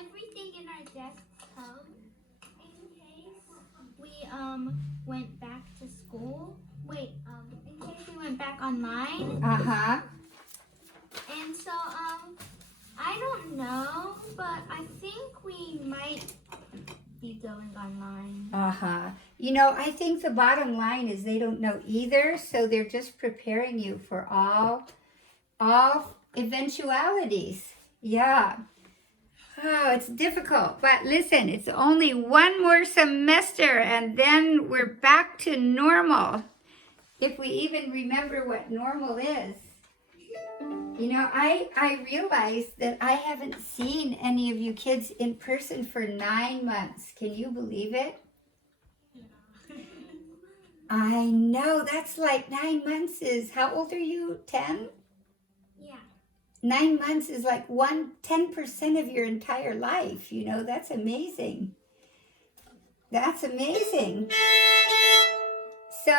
everything in our desk come in case we went back to school. Wait, in case we went back online. Uh-huh. And so I don't know, but I think we might be going online. Uh-huh. You know, I think the bottom line is they don't know either, so they're just preparing you for all eventualities. Yeah. Oh, it's difficult, but listen, it's only one more semester and then we're back to normal. If we even remember what normal is. You know, I realized that I haven't seen any of you kids in person for 9 months. Can you believe it? I know, that's like 9 months is, how old are you, 10? Yeah. 9 months is like 10% of your entire life, you know, that's amazing. That's amazing. So,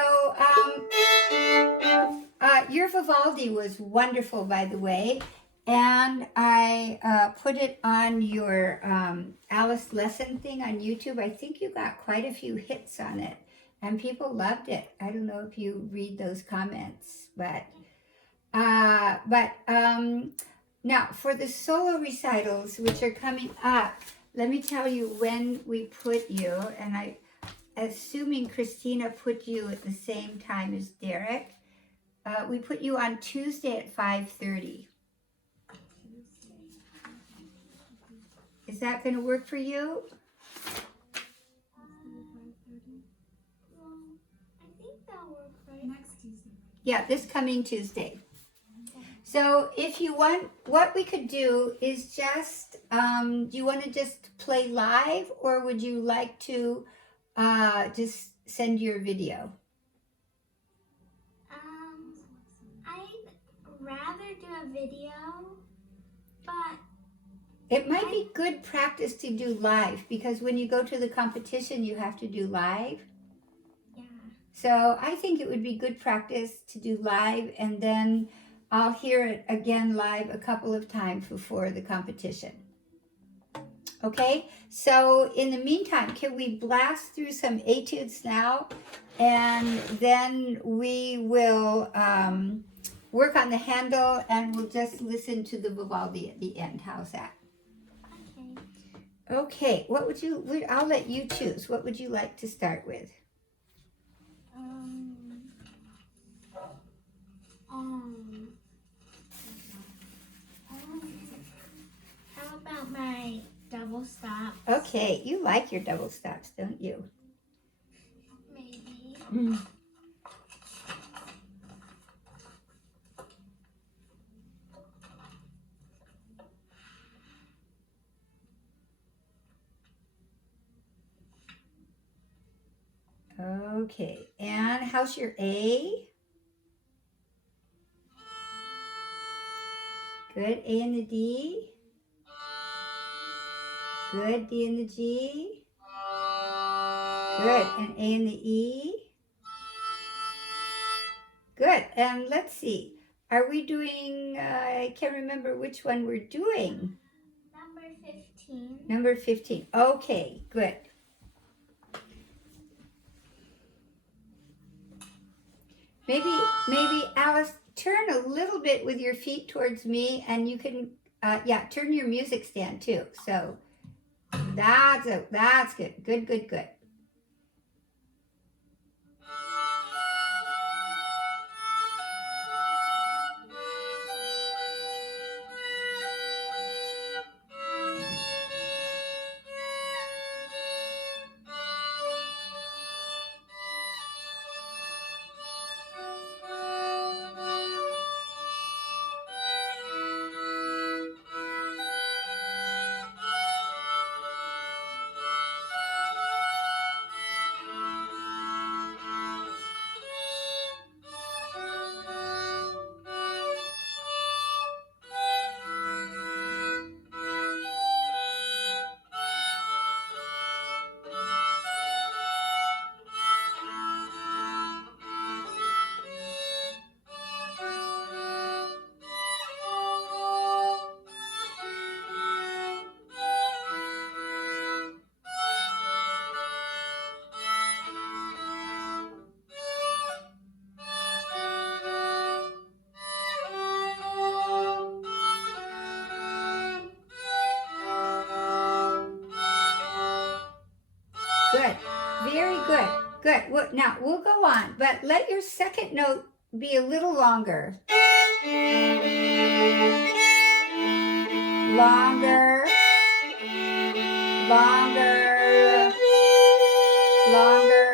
your Vivaldi was wonderful, by the way, and I put it on your Alice lesson thing on YouTube. I think you got quite a few hits on it, and people loved it. I don't know if you read those comments, but now for the solo recitals, which are coming up, let me tell you when we put you, and I, assuming Christina put you at the same time as Derek, we put you on Tuesday at 5:30. Is that going to work for you? I think that'll work, right? Next Tuesday. Yeah, this coming Tuesday. So if you want, what we could do is just, do you want to just play live, or would you like to just send your video? I'd rather do a video, but it might be good practice to do live, because when you go to the competition, you have to do live. Yeah. So I think it would be good practice to do live, and then I'll hear it again live a couple of times before the competition. Okay, so in the meantime, can we blast through some etudes now? And then we will work on the Handel, and we'll just listen to the Vivaldi at the end. How's that? Okay. Okay, what would you, I'll let you choose. What would you like to start with? How about my double stops? Okay, you like your double stops, don't you? Maybe. Okay, and how's your A? Good, A and the D. Good, D and the G. Good, and A and the E. Good, and let's see. Are we doing, I can't remember which one we're doing. Number 15. Number 15. Okay, good. Maybe Alice, turn a little bit with your feet towards me, and you can, yeah, turn your music stand too. So that's good. Good, good, good. Good. Well, now we'll go on, but let your second note be a little longer. Longer. Longer. Longer.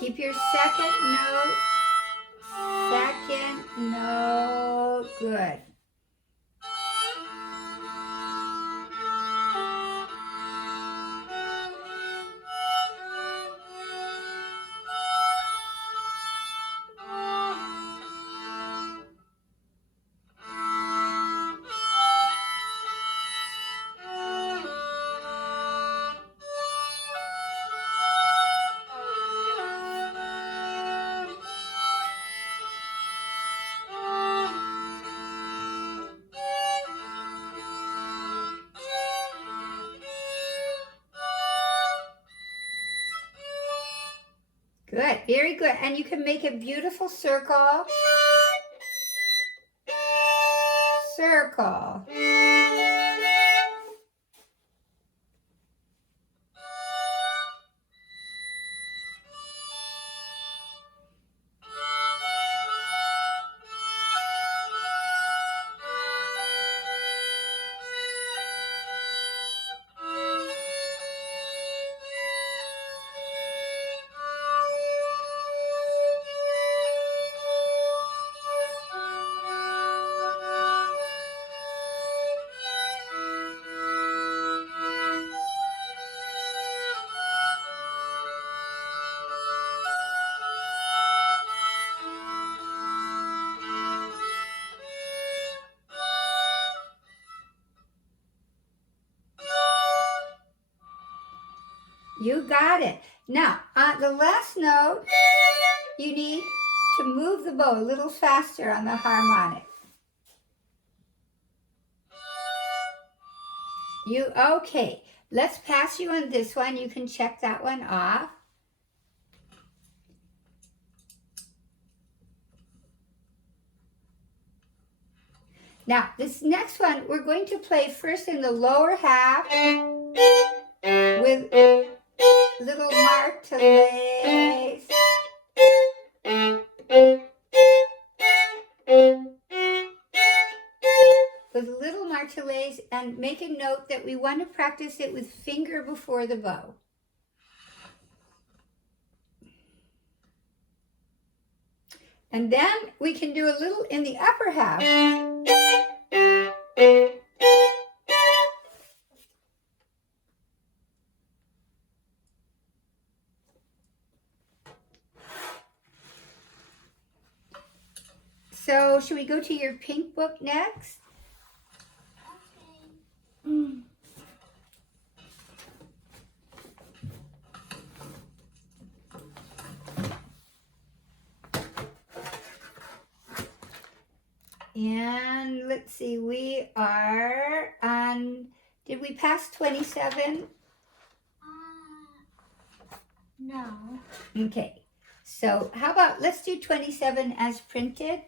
Keep your second note. Second note. Good. Good, very good. And you can make a beautiful circle. Circle. You got it. Now, on the last note, you need to move the bow a little faster on the harmonic. Okay. Let's pass you on this one. You can check that one off. Now, this next one, we're going to play first in the lower half with little martelets. With little martelets, and make a note that we want to practice it with finger before the bow. And then we can do a little in the upper half. So, should we go to your pink book next? Okay. And let's see, we are on, did we pass 27? No. Okay, so how about, let's do 27 as printed.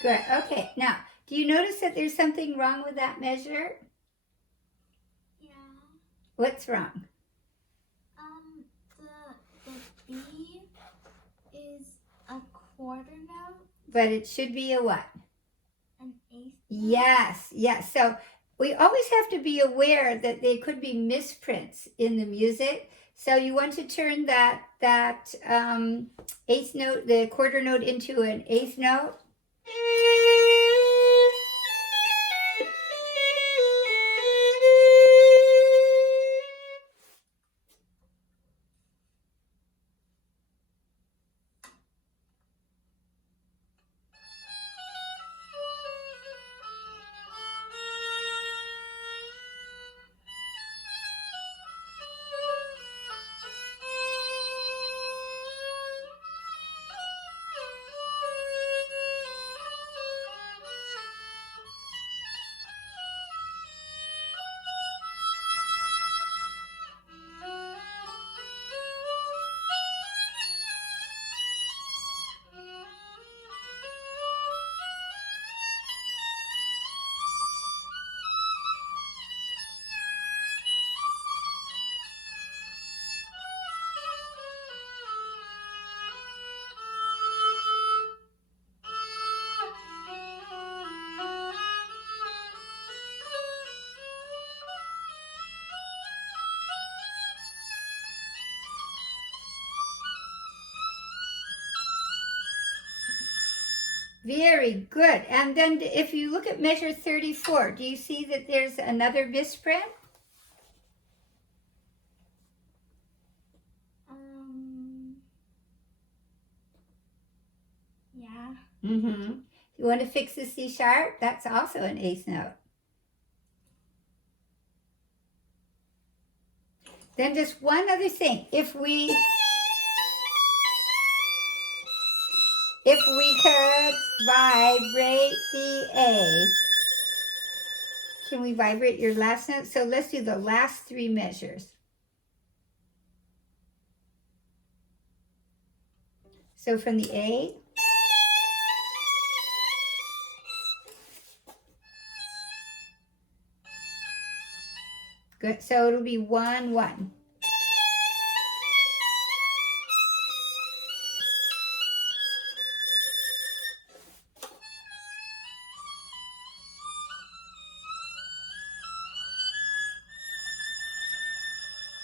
Good. Okay. Now, do you notice that there's something wrong with that measure? Yeah. What's wrong? The B is a quarter note. But it should be a what? An eighth note. Yes, yes. So we always have to be aware that there could be misprints in the music. So you want to turn that eighth note, the quarter note, into an eighth note. Very good. And then if you look at measure 34, do you see that there's another misprint? Yeah. Mm-hmm. You want to fix the C sharp? That's also an eighth note. Then just one other thing. If we could vibrate the A, can we vibrate your last note? So let's do the last three measures. So from the A, good. So it'll be 1, 1.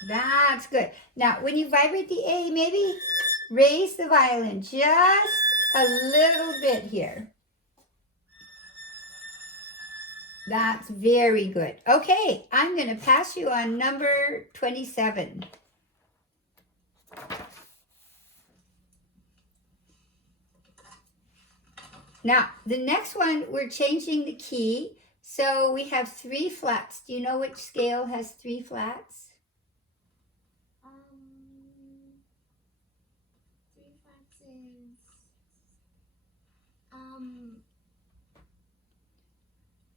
That's good. Now, when you vibrate the A, maybe raise the violin just a little bit here. That's very good. Okay, I'm going to pass you on number 27. Now, the next one, we're changing the key. So we have 3 flats. Do you know which scale has 3 flats? 3 flats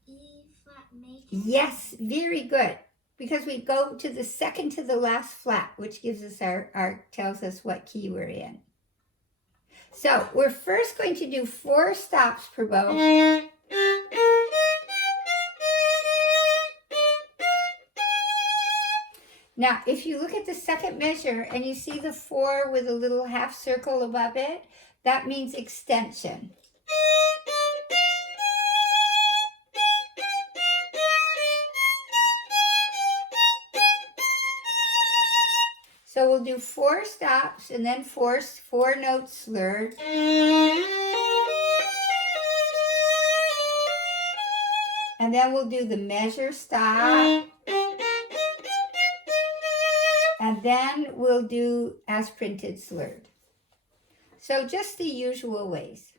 is E flat major. Yes, very good. Because we go to the second to the last flat, which gives us tells us what key we're in. So we're first going to do 4 stops per bow. Now, if you look at the second measure and you see the 4 with a little half circle above it, that means extension. So we'll do 4 stops and then 4 notes slurred. And then we'll do the measure stop. And then we'll do as printed slurred. So just the usual ways.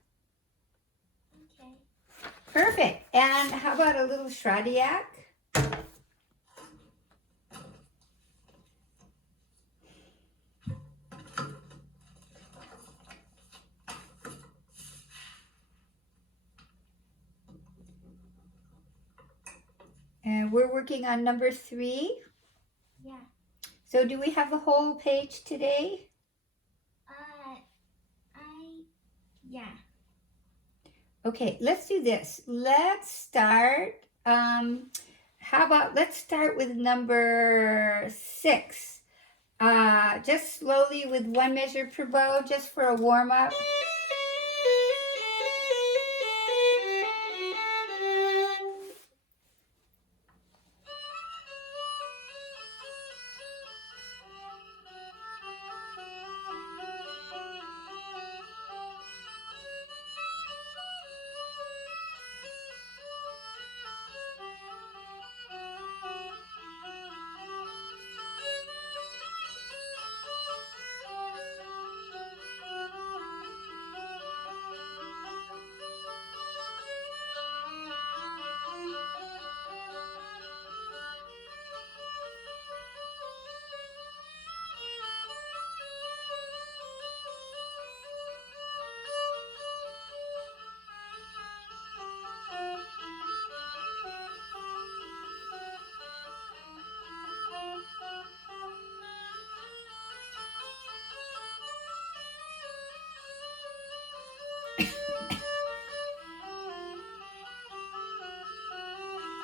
Okay. Perfect. And how about a little Shradiak? And we're working on number 3. Yeah. So do we have the whole page today? Yeah. Okay, let's do this. Let's start. How about let's start with number 6. Just slowly with 1 measure per bow, just for a warm up.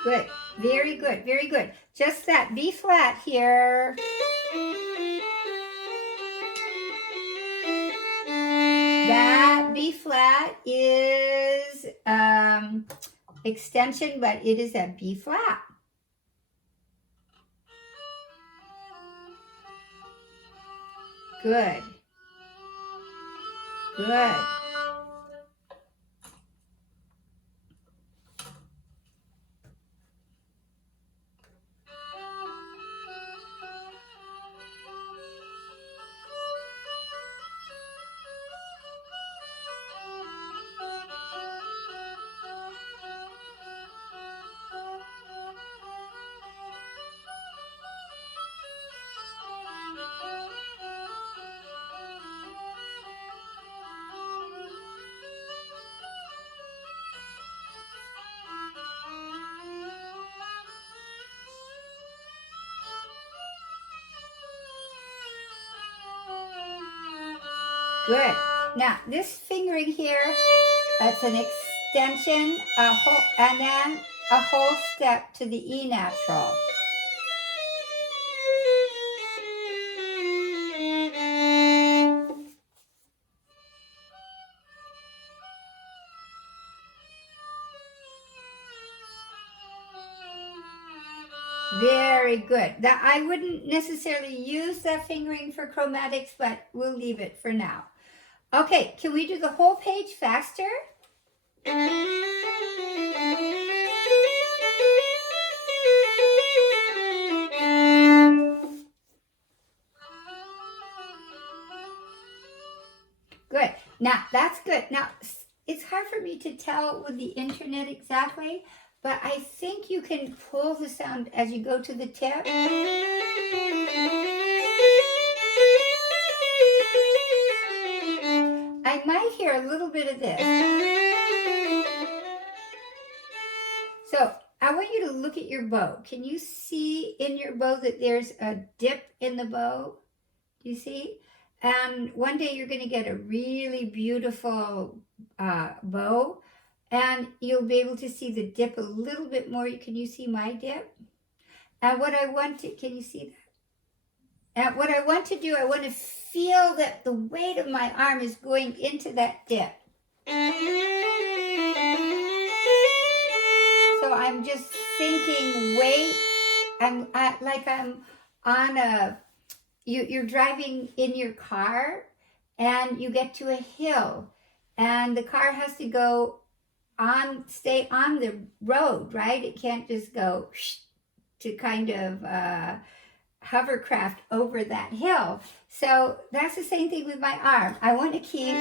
Good, very good, very good. Just that B flat here. That B flat is extension, but it is a B flat. Good. Good. Good. Now this fingering here, that's an extension, and then a whole step to the E natural. Very good. That I wouldn't necessarily use that fingering for chromatics, but we'll leave it for now. Okay, can we do the whole page faster? Good. Now, that's good. Now, it's hard for me to tell with the internet exactly, but I think you can pull the sound as you go to the tip. I might hear a little bit of this. So I want you to look at your bow. Can you see in your bow that there's a dip in the bow? Do you see? And one day you're going to get a really beautiful bow, and you'll be able to see the dip a little bit more. Can you see my dip? And what I want to, can you see that? And what I want to do, I want to feel that the weight of my arm is going into that dip. So I'm just thinking weight. I'm on a, you're driving in your car and you get to a hill and the car has to go on, stay on the road, right? It can't just go to kind of hovercraft over that hill. So that's the same thing with my arm. I want to keep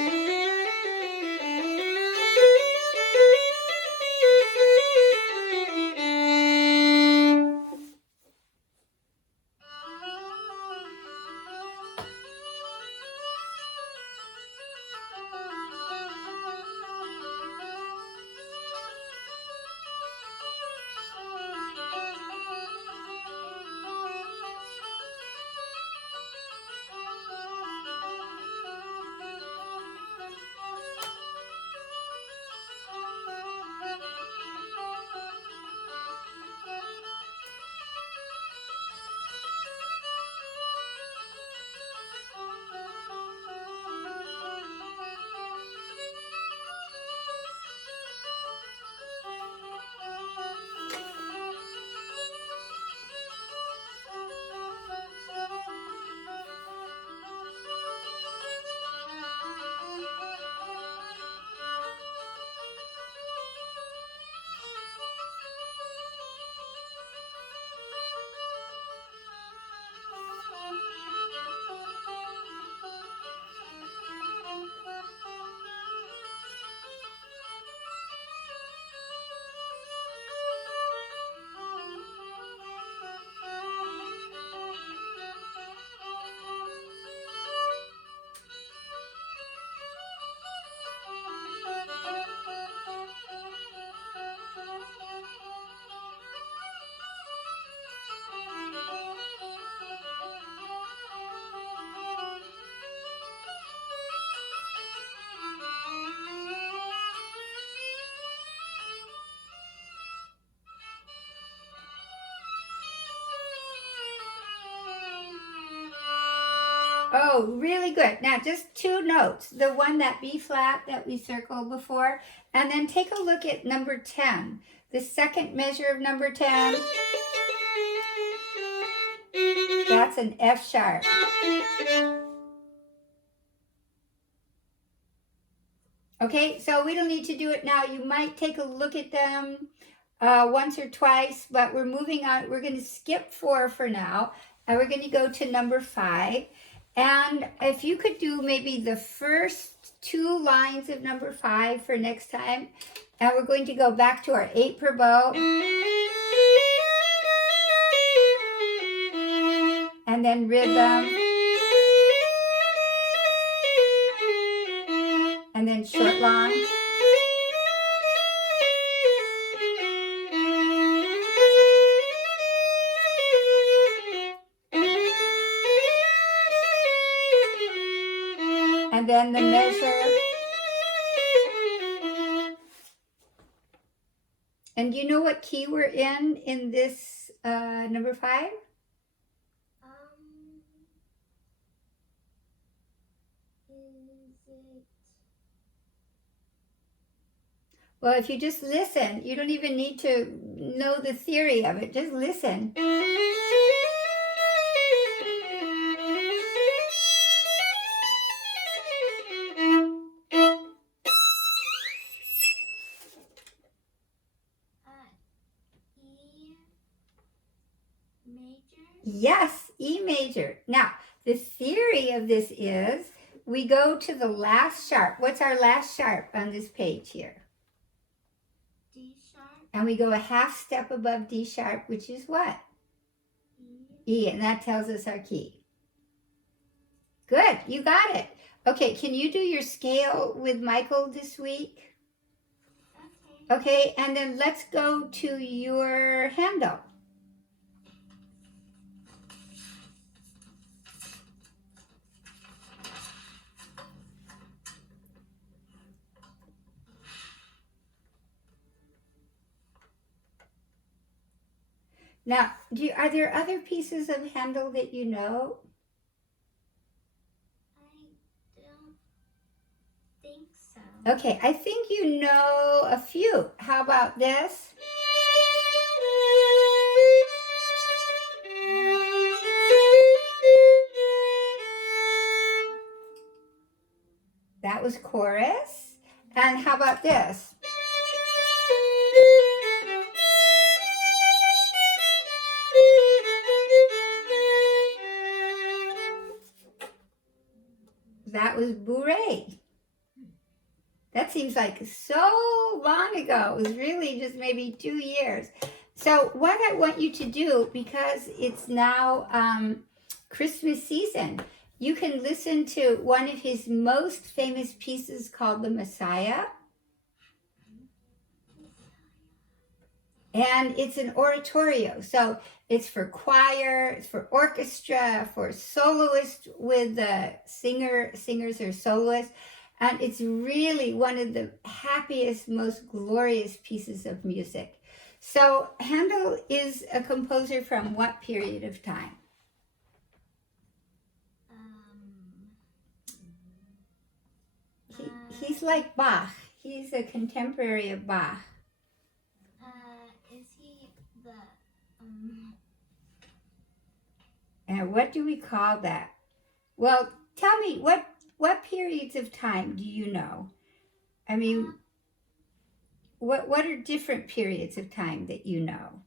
Oh, really good. Now just two notes. The one, that B flat that we circled before, and then take a look at number 10. The second measure of number 10. That's an F sharp. Okay, so we don't need to do it now. You might take a look at them once or twice, but we're moving on. We're going to skip 4 for now, and we're going to go to number 5. And if you could do maybe the first 2 lines of number 5 for next time, and we're going to go back to our 8 per bow. And then rhythm. And then short long. And then the measure. And do you know what key we're in this number 5? Is it? Well, if you just listen, you don't even need to know the theory of it. Just listen. E major? Yes, E major. Now, the theory of this is we go to the last sharp. What's our last sharp on this page here? D sharp? And we go a half step above D sharp, which is what? E. E, and that tells us our key. Good, you got it. Okay, can you do your scale with Michael this week? Okay. Okay, and then let's go to your Handel. Now, are there other pieces of Handel that you know? I don't think so. Okay, I think you know a few. How about this? That was chorus. And how about this? That was bourrée. That seems like so long ago. It was really just maybe 2 years. So what I want you to do, because it's now Christmas season, you can listen to one of his most famous pieces called The Messiah. And it's an oratorio. So it's for choir, it's for orchestra, for soloist with singers or soloists. And it's really one of the happiest, most glorious pieces of music. So Handel is a composer from what period of time? He's like Bach. He's a contemporary of Bach. Is he the And what do we call that? Well, tell me, what periods of time do you know? I mean, what are different periods of time that you know?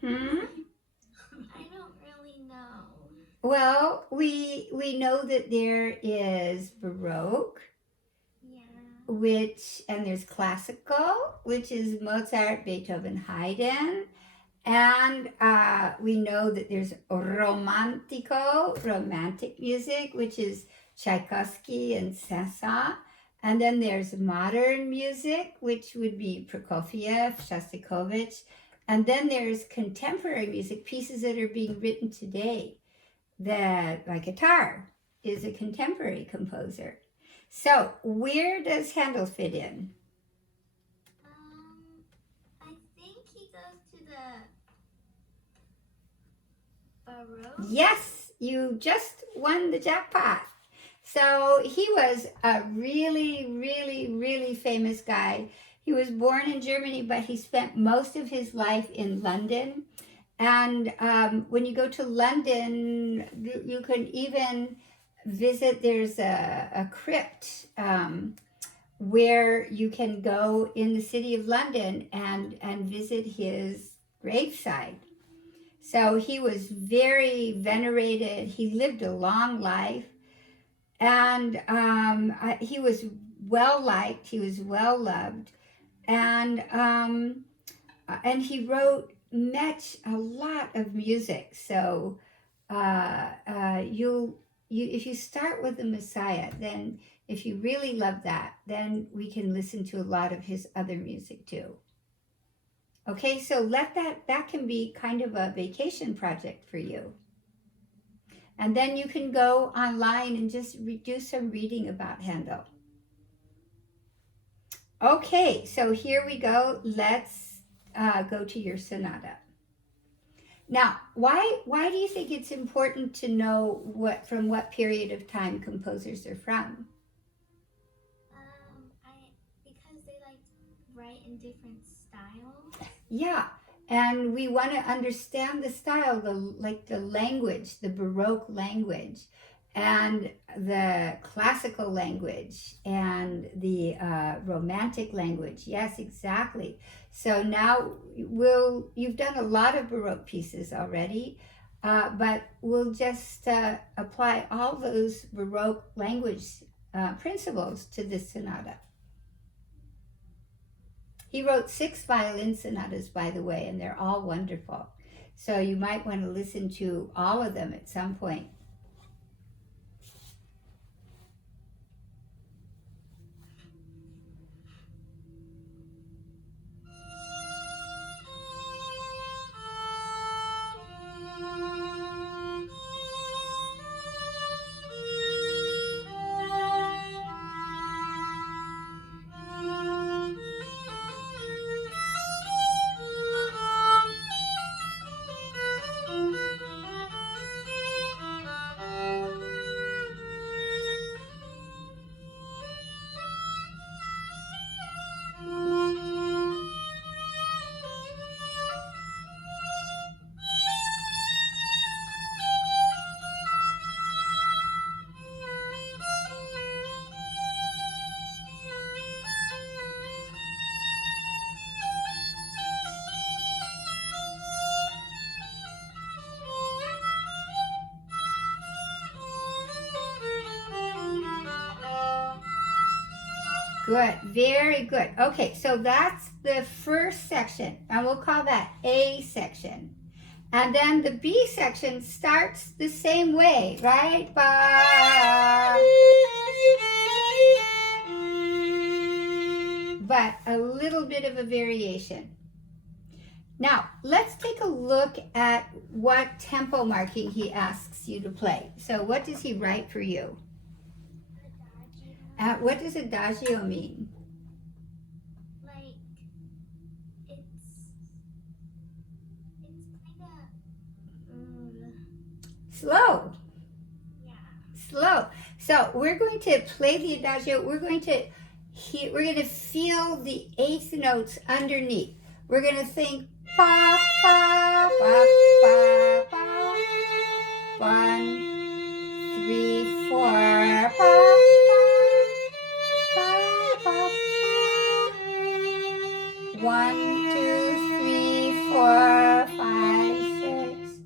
well, I don't really know. Well, we know that there is Baroque, Yeah. and there's classical, which is Mozart, Beethoven, Haydn. And we know that there's romantico, romantic music, which is Tchaikovsky and Saint-Saëns. And then there's modern music, which would be Prokofiev, Shostakovich. And then there's contemporary music, pieces that are being written today. Like guitar is a contemporary composer. So where does Handel fit in? wrote? Yes, you just won the jackpot. So he was a really, really, really famous guy. He was born in Germany, but he spent most of his life in London. And when you go to London, you can even visit, there's a crypt where you can go in the city of London and visit his graveside. So he was very venerated. He lived a long life, and he was well liked. He was well loved, and he wrote a lot of music. So you if you start with the Messiah, then if you really love that, then we can listen to a lot of his other music too. Okay, so that can be kind of a vacation project for you. And then you can go online and just do some reading about Handel. Okay, so here we go. Let's go to your sonata. Now, why do you think it's important to know from what period of time composers are from? Because they like write in different styles. Yeah, and we want to understand the style, the language, the Baroque language, and the classical language, and the Romantic language. Yes, exactly. So now you've done a lot of Baroque pieces already, but we'll just apply all those Baroque language principles to this sonata. He wrote 6 violin sonatas, by the way, and they're all wonderful. So you might want to listen to all of them at some point. Good, very good. Okay, so that's the first section, and we'll call that A section. And then the B section starts the same way, right? But a little bit of a variation. Now, let's take a look at what tempo marking he asks you to play. So what does he write for you? What does adagio mean? Like, it's kind of Slow. yeah. Slow. So we're going to play the adagio. We're going to feel the eighth notes underneath. We're going to think pa pa pa pa pa. 1, 3, 4 pa. 1, 2, 3, 4, 5, 6.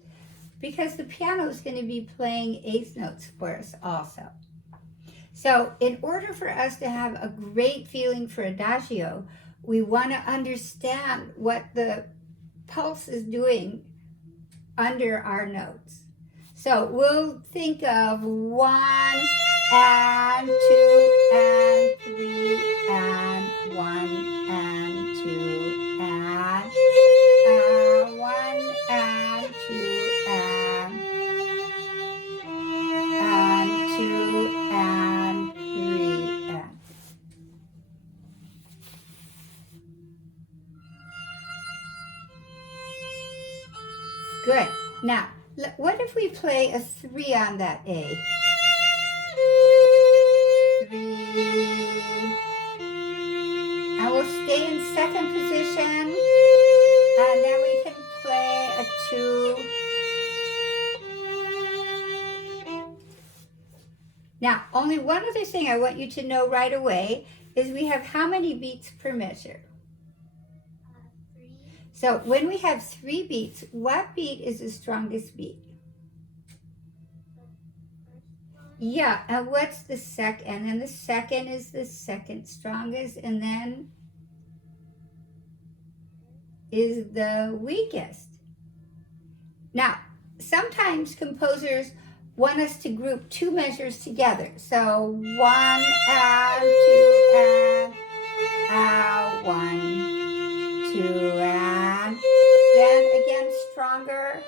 Because the piano is going to be playing eighth notes for us also. So in order for us to have a great feeling for adagio, we want to understand what the pulse is doing under our notes. So we'll think of 1 and 2 and 3 and 1 and 2 and 1 and 2 and 2 and 3 and. Good. Now, What if we play a 3 on that A? 3. And we'll stay in second position. And then we can play a 2. Now, only one other thing I want you to know right away is we have how many beats per measure? 3. So when we have 3 beats, what beat is the strongest beat? Yeah, and what's the second? And then the second is the second strongest, and then is the weakest. Now, sometimes composers want us to group 2 measures together. So 1 and 2 and 1, 2 and then again stronger.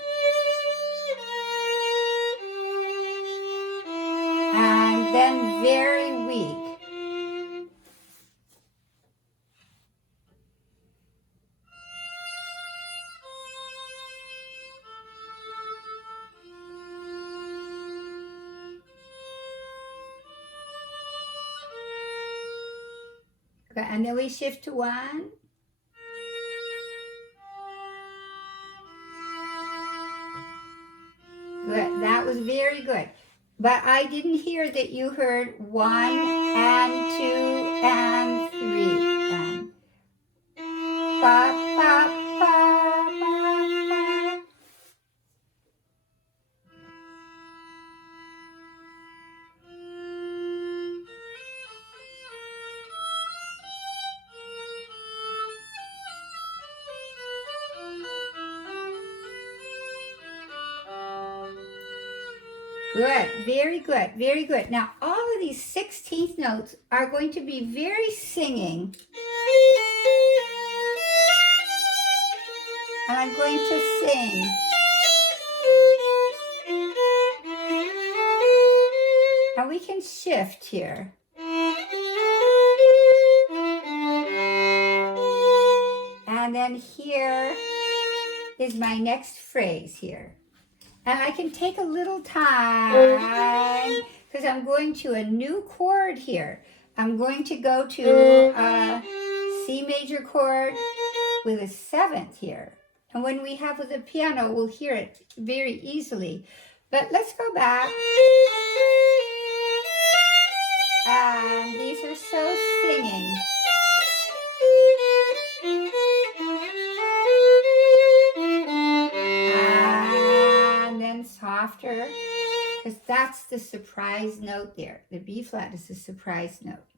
And then very weak. Okay, and then we shift to 1. Good, that was very good. But I didn't hear that you heard 1 and 2 and 3. And ba, ba, ba, ba, ba. Good, very good, very good. Now, all of these 16th notes are going to be very singing. And I'm going to sing. And we can shift here. And then here is my next phrase here. And I can take a little time because I'm going to a new chord here. I'm going to go to a C major chord with a 7th here. And when we have with the piano, we'll hear it very easily. But let's go back. And these are so singing. Softer, because that's the surprise note there. The B flat is the surprise note.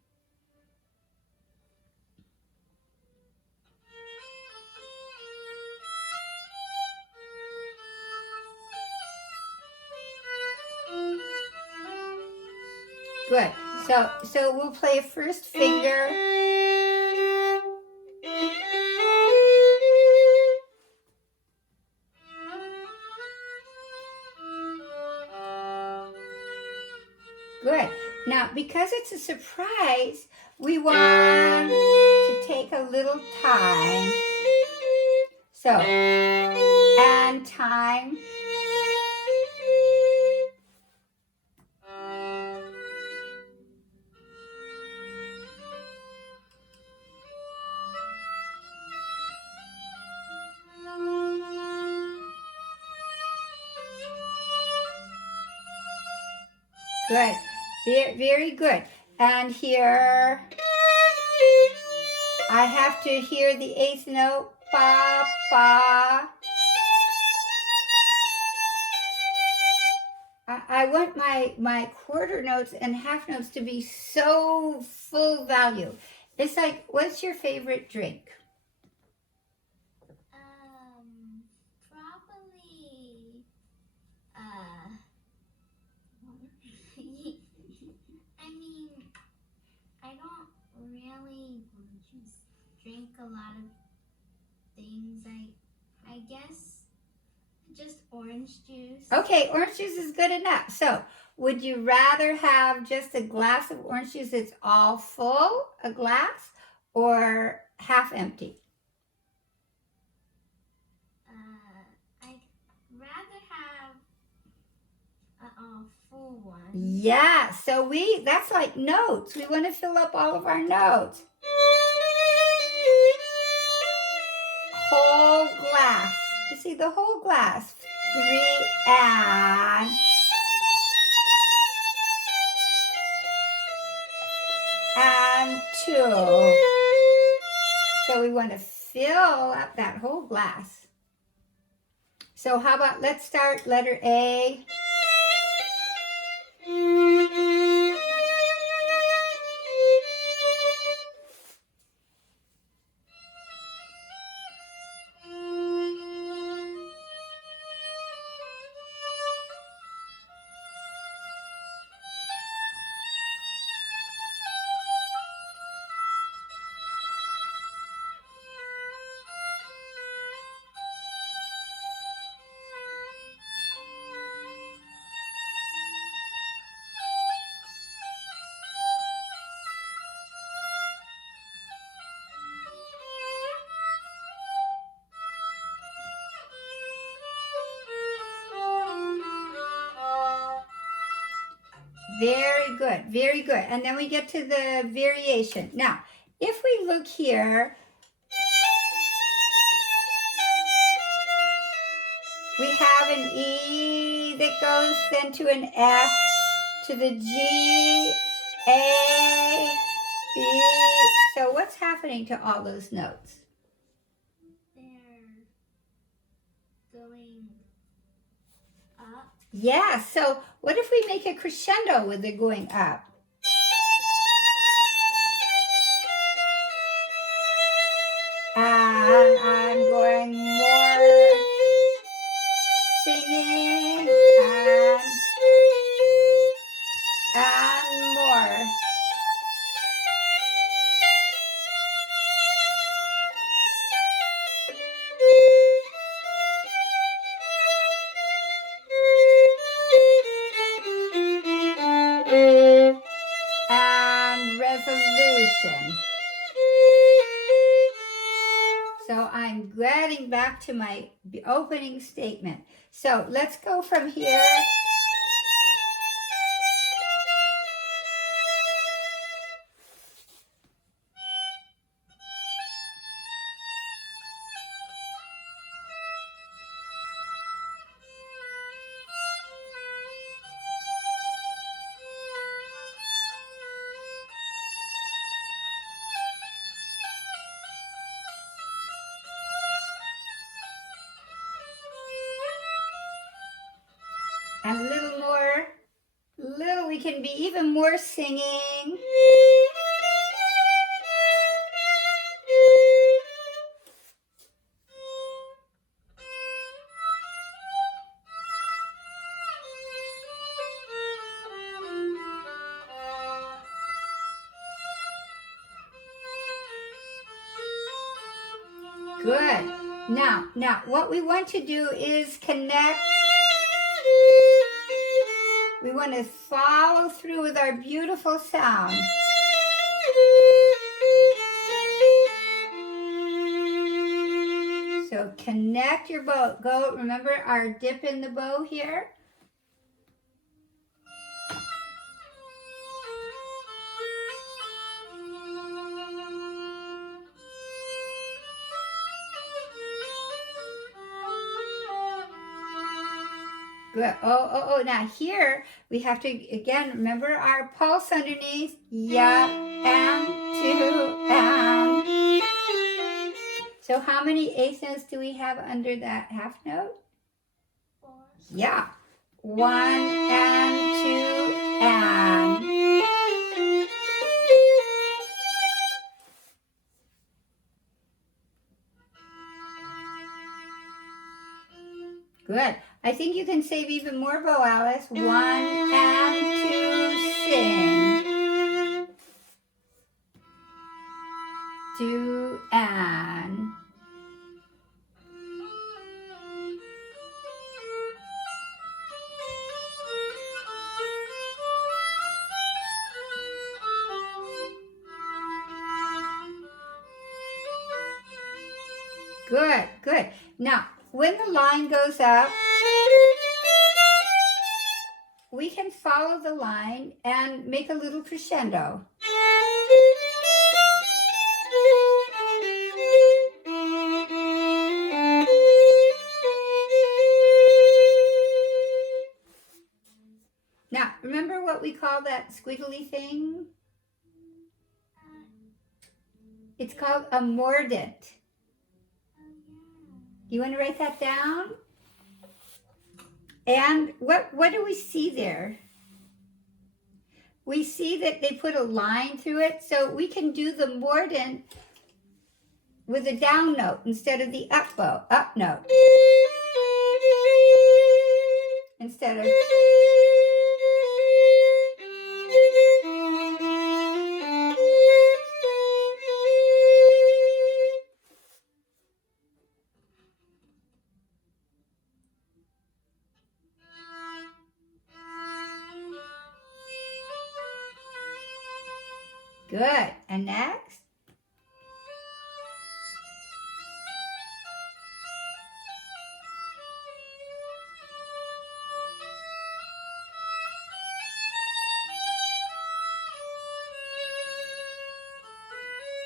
Good. So we'll play first finger. Good. Now, because it's a surprise, we want to take a little time. So, and time. Good. Very good. And here, I have to hear the 8th note. Fa, fa. I want my quarter notes and half notes to be so full value. It's like, what's your favorite drink? Probably, I mean, I don't really drink a lot of things. I guess just orange juice. Okay, orange juice is good enough. So, would you rather have just a glass of orange juice that's all full, a glass, or half empty? I'd rather have full one. Yeah, so that's like notes. We want to fill up all of our notes. Whole glass. You see the whole glass. 3 and 2. So we want to fill up that whole glass. So how about, let's start letter A. Very good, very good. And then we get to the variation. Now, if we look here, we have an E that goes then to an F, to the G, A, B. So what's happening to all those notes? They're going up. Yeah, so what if we make a crescendo with it going up? And I'm going more singing and more. And resolution. So I'm getting back to my opening statement. So let's go from here. And a little more, we can be even more singing. Good. Now, what we want to do is connect. We want to follow through with our beautiful sound. So connect your bow. Go, remember our dip in the bow here? Good. Oh, now here we have to, again, remember our pulse underneath. Yeah, and, 2, and. So how many eighth notes do we have under that half note? 4. Yeah. 1 and 2 and. Good. I think you can save even more bow, Alice. 1 and 2, sing. 2 and. Good, good. Now, when the line goes up, we can follow the line and make a little crescendo. Now, remember what we call that squiggly thing? It's called a mordent. You want to write that down? And what do we see there? We see that they put a line through it, so we can do the mordent with a down note instead of the up note. Instead of... Good. And next?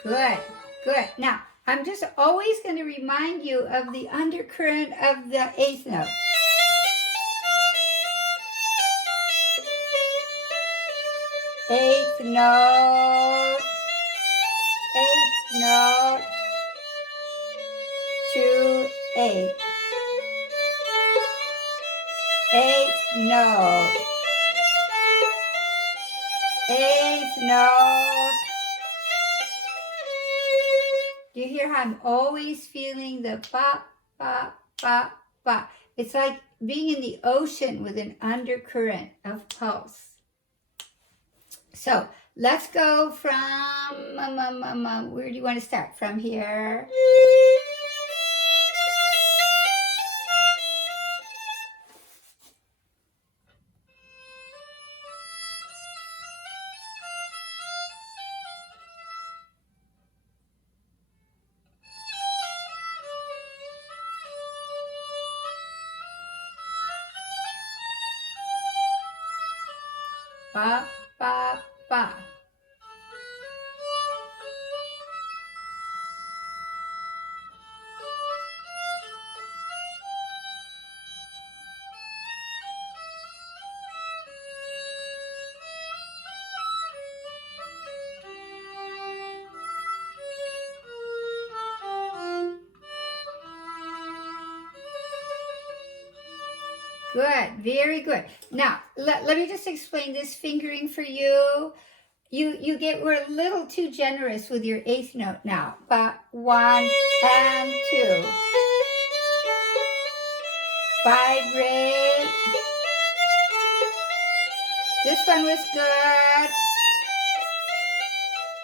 Good, good. Now, I'm just always going to remind you of the undercurrent of the eighth note. Eighth note, 2, 8. Eighth note, 8th note. Do you hear how I'm always feeling the ba, ba, ba, ba? It's like being in the ocean with an undercurrent of pulse. So let's go from, where do you want to start? From here. Ba, ba, ba. Good, very good. Now, let me just explain this fingering for you. We're a little too generous with your eighth note now. But 1 and 2. Vibrate. This one was good.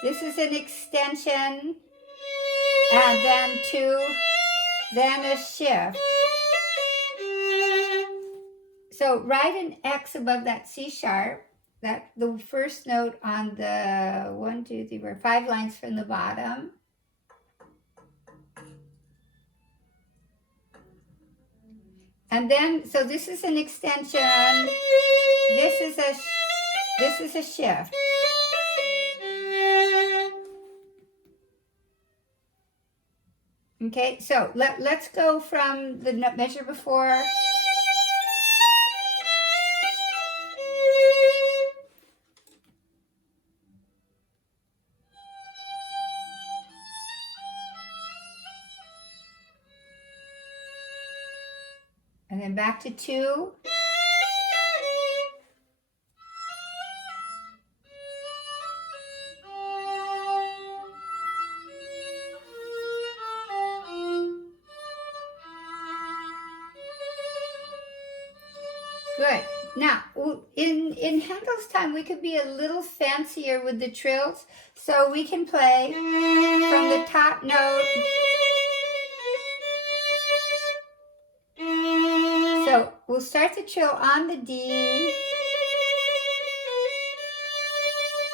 This is an extension. And then 2, then a shift. So write an X above that C sharp, that the first note on the 1, 2, 3, 4, 5 lines from the bottom. And then, so this is an extension. This is a shift. Okay, so let's go from the measure before. And then back to 2. Good. Now, in Handel's time, we could be a little fancier with the trills. So we can play from the top note. So we'll start the trill on the D.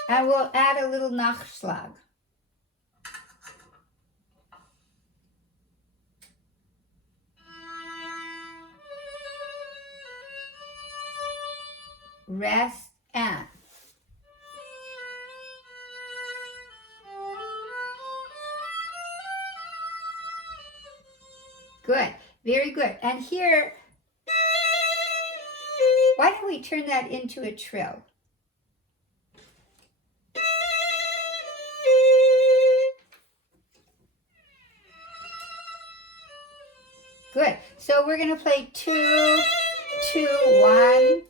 And we'll add a little Nachschlag. rest, and. Good, very good. And here, why don't we turn that into a trill? Good. So we're going to play 2, 2, 1.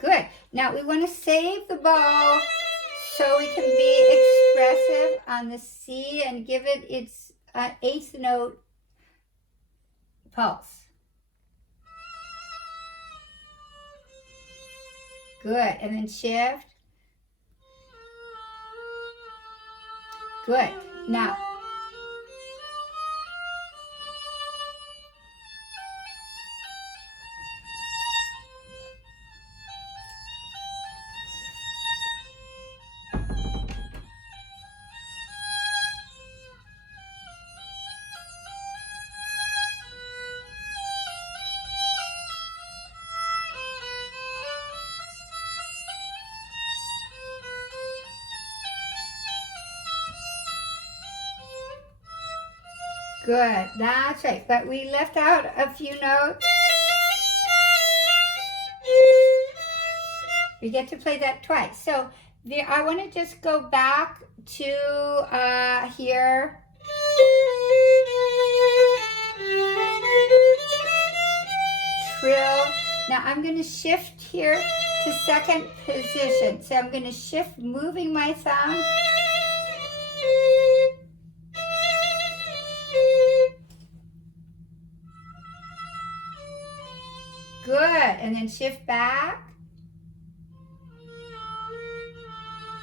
Good. Now we want to save the bow so we can be expressive on the C and give it its eighth note pulse. Good. And then shift. Good. Now, good, that's right. But we left out a few notes. We get to play that twice. So I want to just go back to here. Trill. Now I'm going to shift here to second position. So I'm going to shift, moving my thumb. Good, and then shift back.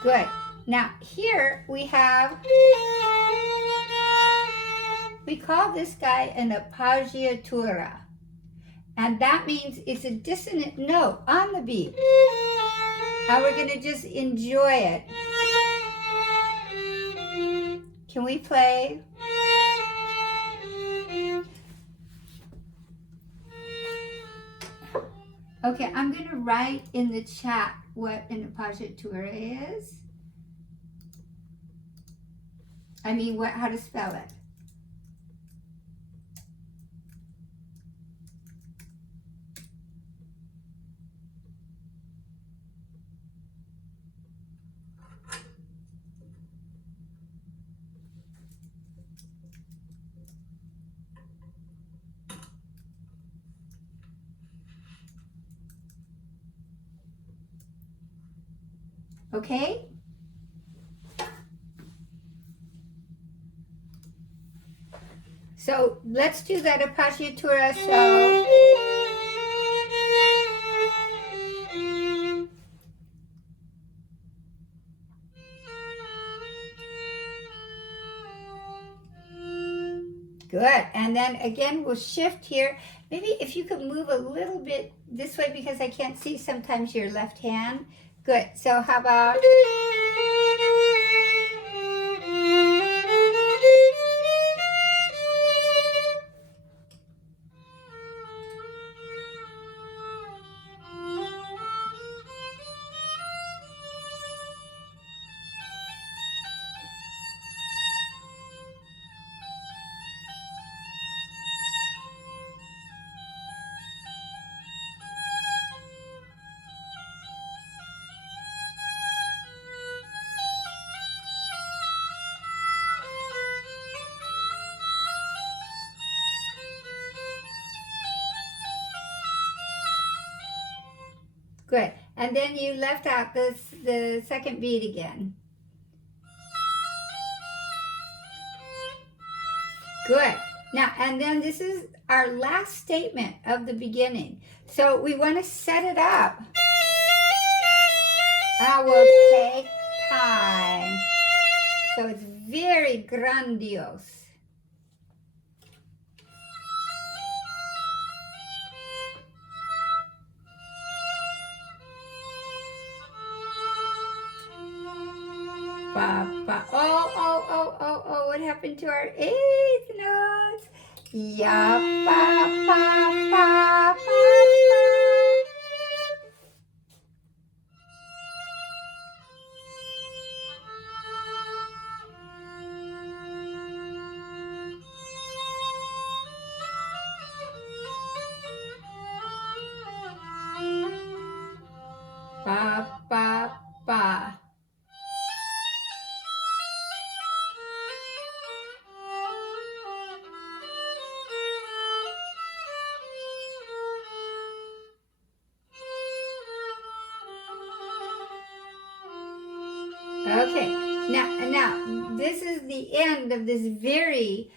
Good. Now here we have, we call this guy an appoggiatura. And that means it's a dissonant note on the beat. And we're going to just enjoy it. Can we play? Okay, I'm going to write in the chat what an appoggiatura is. I mean, how to spell it. Okay? So let's do that appoggiatura. So good. And then again, we'll shift here. Maybe if you could move a little bit this way because I can't see sometimes your left hand. Good. So how about... Good. And then you left out the second beat again. Good. Now, and then this is our last statement of the beginning. So we want to set it up. I will take time. So it's very grandiose. Ba, ba. Oh, what happened to our eighth notes? Ya, ba, ba, ba, Now, this is the end of this very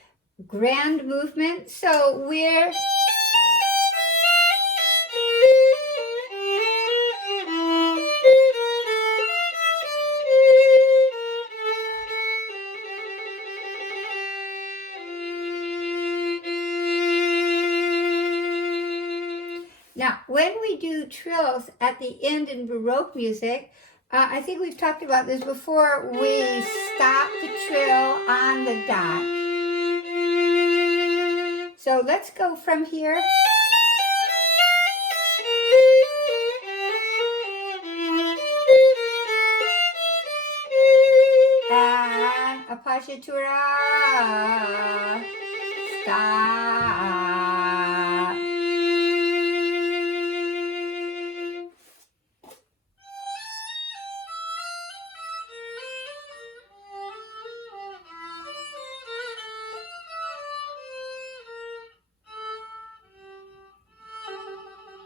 grand movement. So we're now, when we do trills at the end in Baroque music, I think we've talked about this before, we stop the trill on the dot. So let's go from here. And appoggiatura. Stop.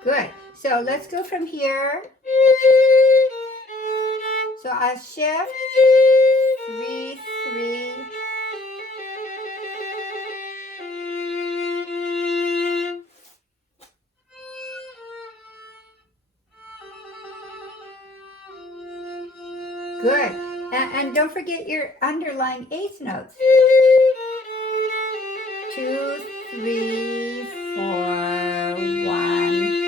Good. So let's go from here. So I'll shift 3, 3. Good. And don't forget your underlying eighth notes. 2, 3, 4, 1.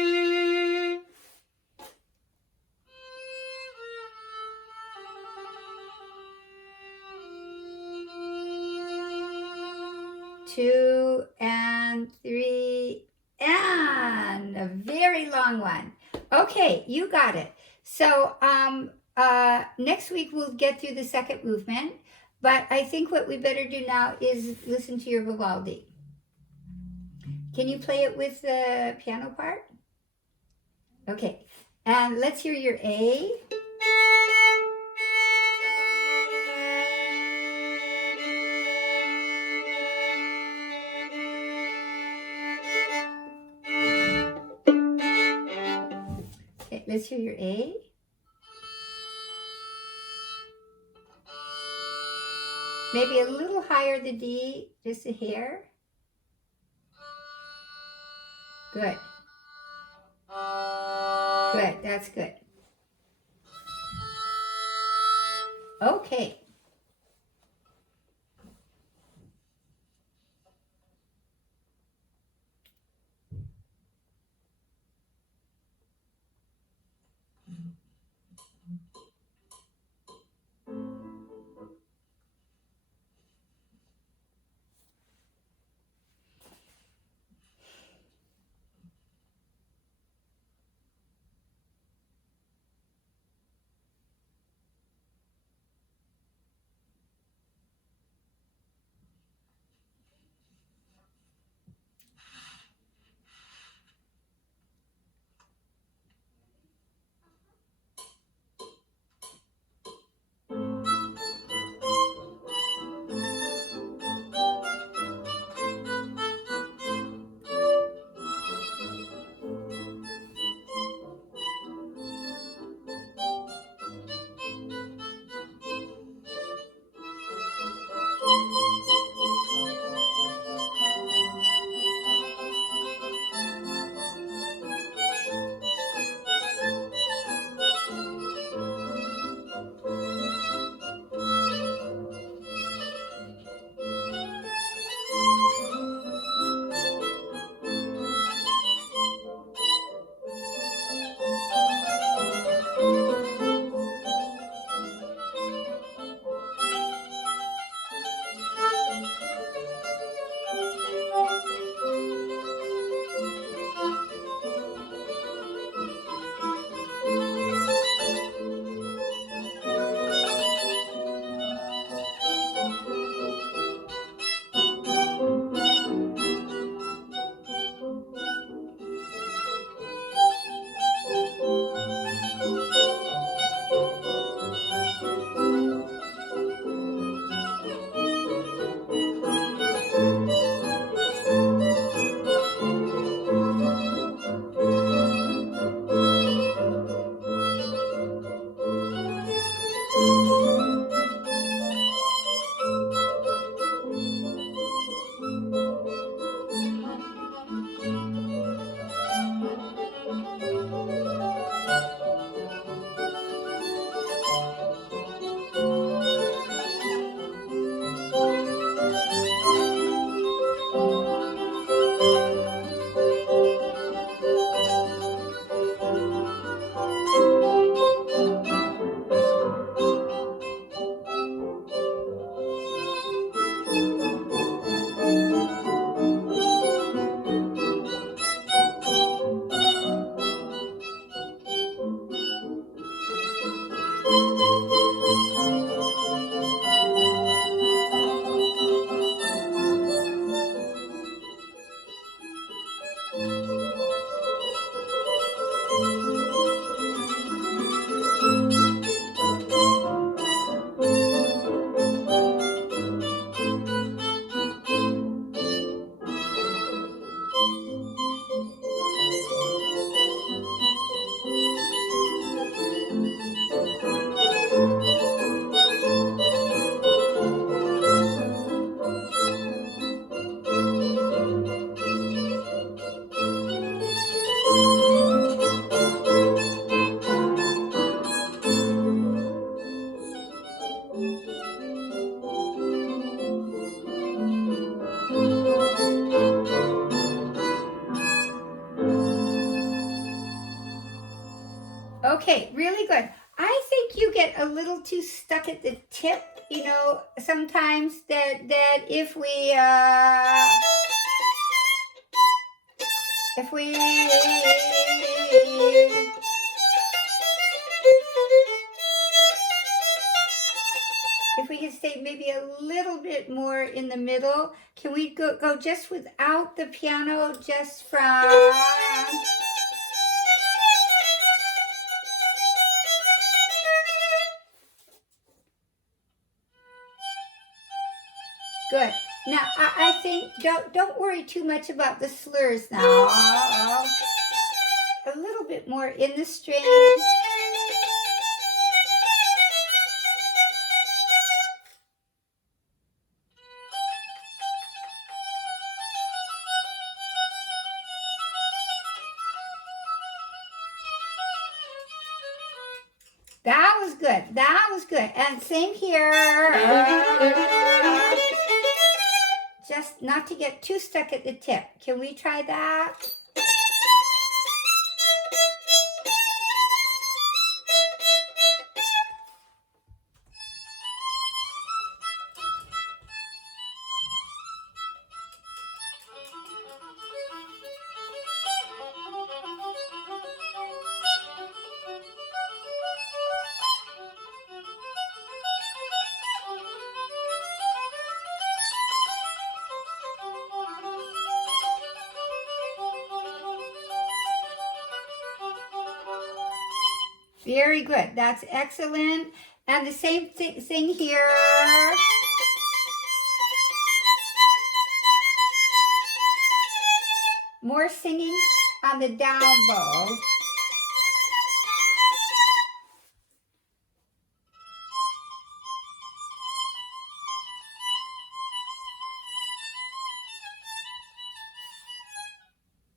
Two and 3 and a very long one. Okay, you got it. So next week we'll get through the second movement, but I think what we better do now is listen to your Vivaldi. Can you play it with the piano part? Okay, and let's hear your A. Okay, let's hear your A. Maybe a little higher the D, just a hair. Good. Good, that's good. Okay. Okay, really good. I think you get a little too stuck at the tip. You know, sometimes that if we can stay maybe a little bit more in the middle. Can we go just without the piano, just from... Good. Now, I think, don't worry too much about the slurs now. A little bit more in the string. That was good. That was good. And same here. Just not to get too stuck at the tip. Can we try that? Very good. That's excellent. And the same thing here. More singing on the down bow.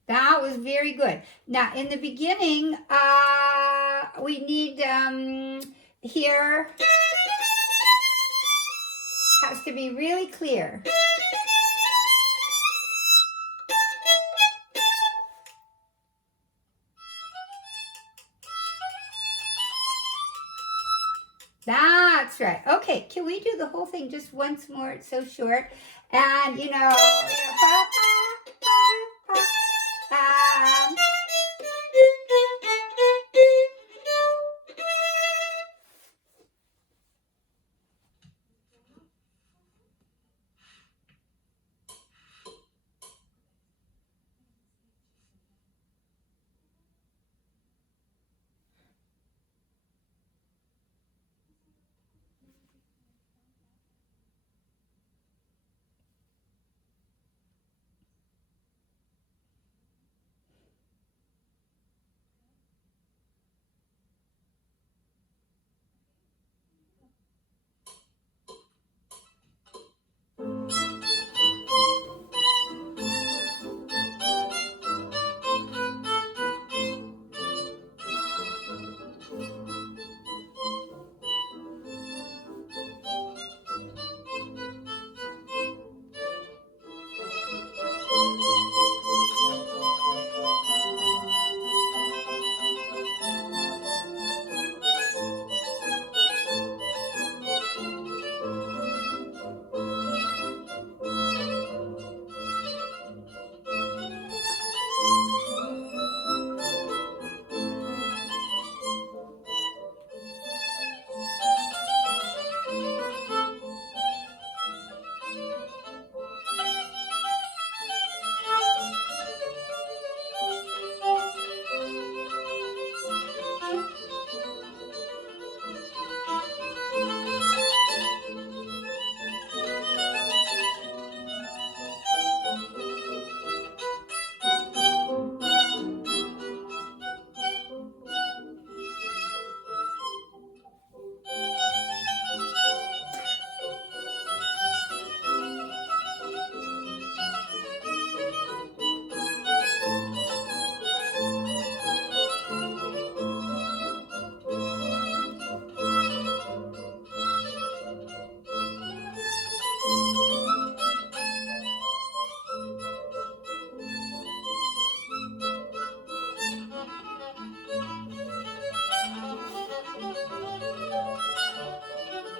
That was very good. Now, in the beginning, we need here has to be really clear. That's right. Okay, can we do the whole thing just once more? It's so short. And, you know,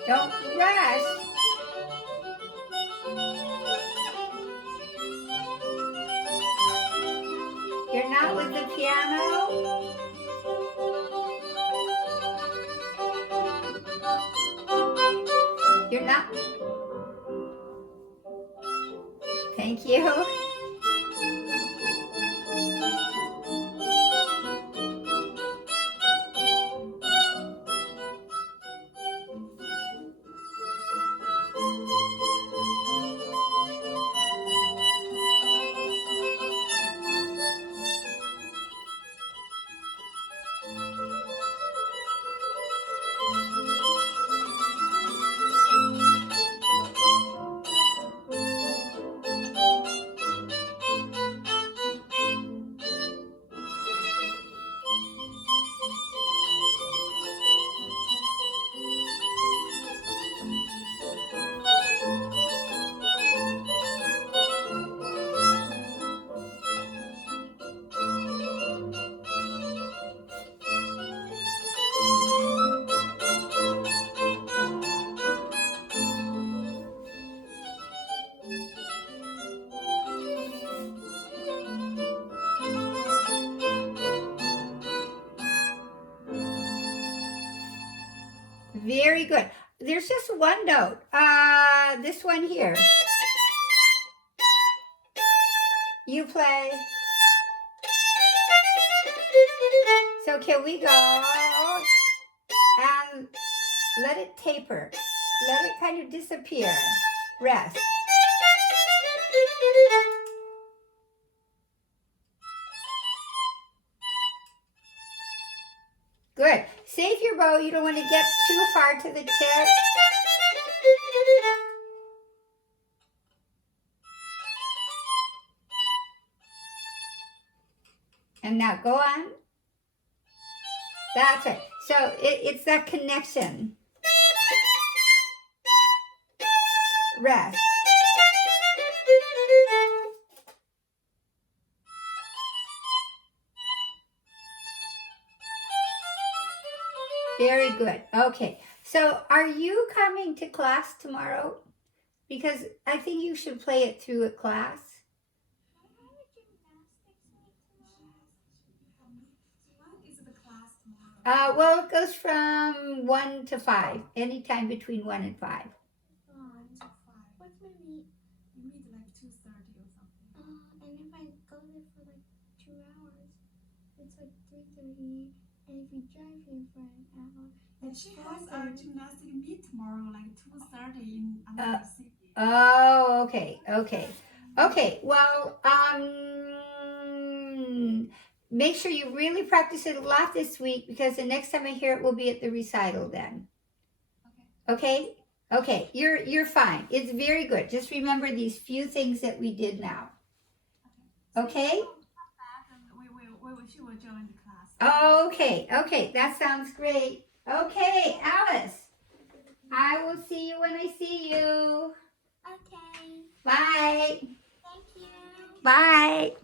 Don't rush. You're not with the piano? You're not? Thank you. Very good. There's just one note. This one here. You play. So can we go and let it taper? Let it kind of disappear. Rest. Good. Save your bow. You don't want to get too far to the tip. And now go on. That's it. So it's that connection. Rest. Very good. Okay. So are you coming to class tomorrow? Because I think you should play it through at class. Well, it goes from 1 to 5. Anytime between 1 and 5. What's my meet? You meet like 2:30 or something. And if I go there for like 2 hours, it's like 3:30. And if you drive here for an hour, And it's she has a 4:30. gymnastic meet tomorrow, like 2:30 in another city. Oh, okay. Okay, well, make sure you really practice it a lot this week because the next time I hear it will be at the recital then. Okay? Okay, you're fine. It's very good. Just remember these few things that we did now. Okay? She will join the class. Okay, that sounds great. Okay, Alice, I will see you when I see you. Okay. Bye. Thank you. Bye.